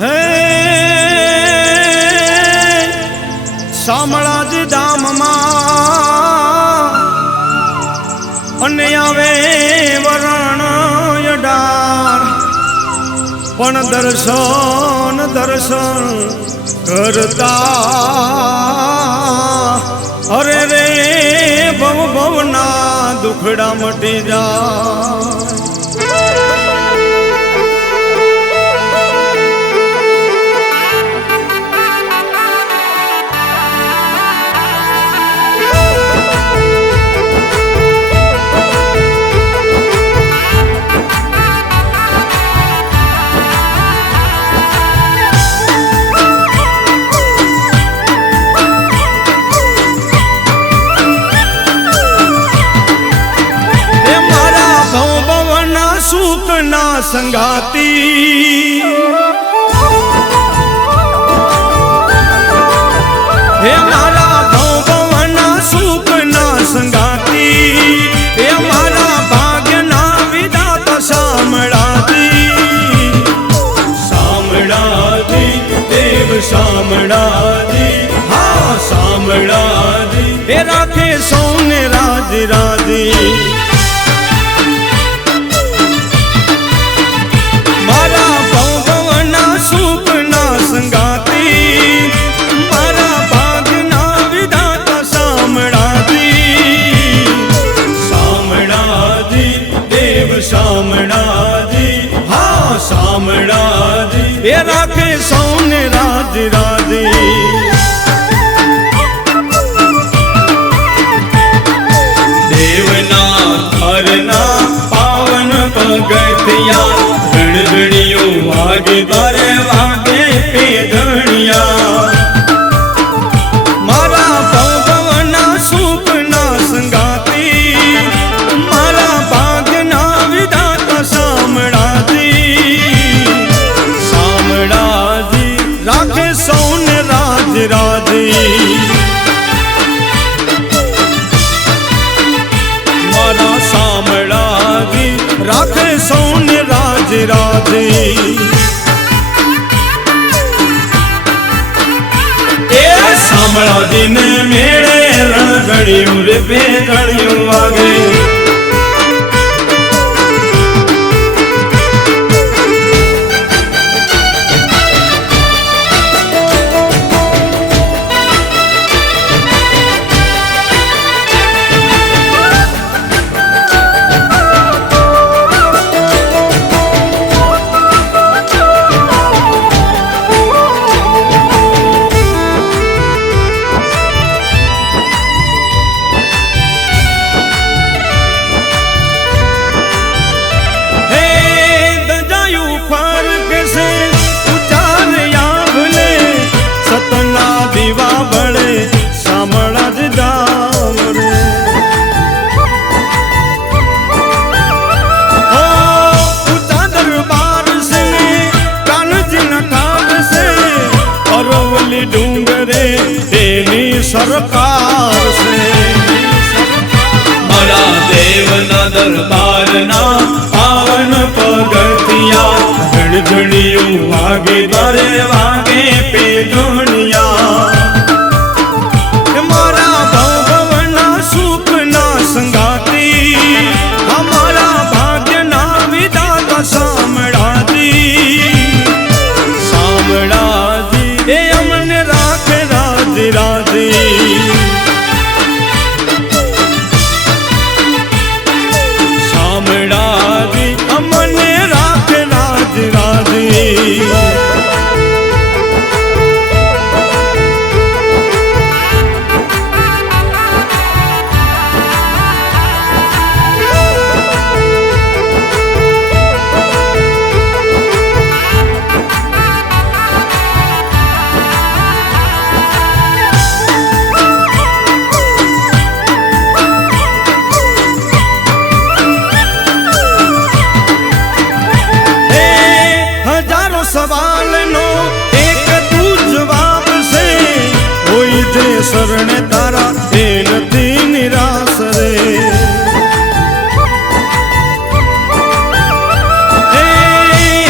હે શામળાજી ધામમાં અને આવે વરણ યડાર પણ દર્શન દર્શન કરતા અરે રે ભવ ભવના દુખડા મટી જાય સંગાતી હે મારા ભવના સુખના સંગાતી હે મારા ભાગ્યના વિધાતા શામળાજી શામળાજી દેવ શામળાજી હા શામળાજી હે રાખે સૌને રાજ રાજી એ રાખે સૌને રાજ રાજી દેવના હરના પાવન પગથિયા ગણગણિયું વાગે તારે વાગે પેધણિયા મારા ભવના સુખના સંગાતી મારા ભાગ્યના વિધાતા શામળાજી રાખે સૌને રાજ રાજી મારા શામળાજી રાખે સૌને રાજ રાજી એ શામળાજીને મેળે રણગણિયું રે પેધણિયું વાગે સરકાર છે મારા દેવના દરબારના પાવન પગથિયા ગણગણિયું વાગે તારે વાગે પેધણિયા મારા ભવના સુખના સંગાતી અમારા ભાગ્યના વિધાતા શામળાજી શામળાજી એ અમને રાખે રાજ રાજી શામળાજી અમને રાખે રાજ રાજી સવાલનો એક તું જવાબ છે કોઈ જે શરણે તારા એ નથી નિરાશ રે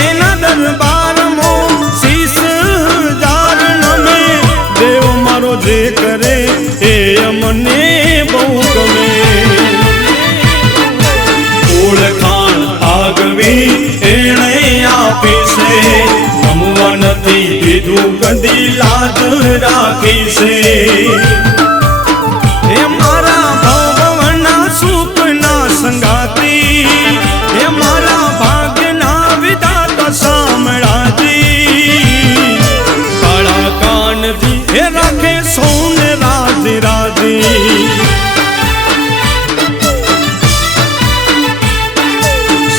એના દરબારમાં શીશ એ અમને બહુ ગમે. ઓળખાણ આગવી એણે આપી છે, ગમવા નથી દીધું કદી લાજ રાખી છે. એ મારા ભવના સુખના સંગાતી, એ મારા ભાગ્યના વિધાતા શામળાજી. કાળા કાનથી એ રાખે સૌને રાધે રાધે.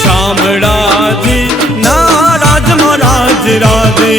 શામળાજી ના રાજમાં રાજ રાધે.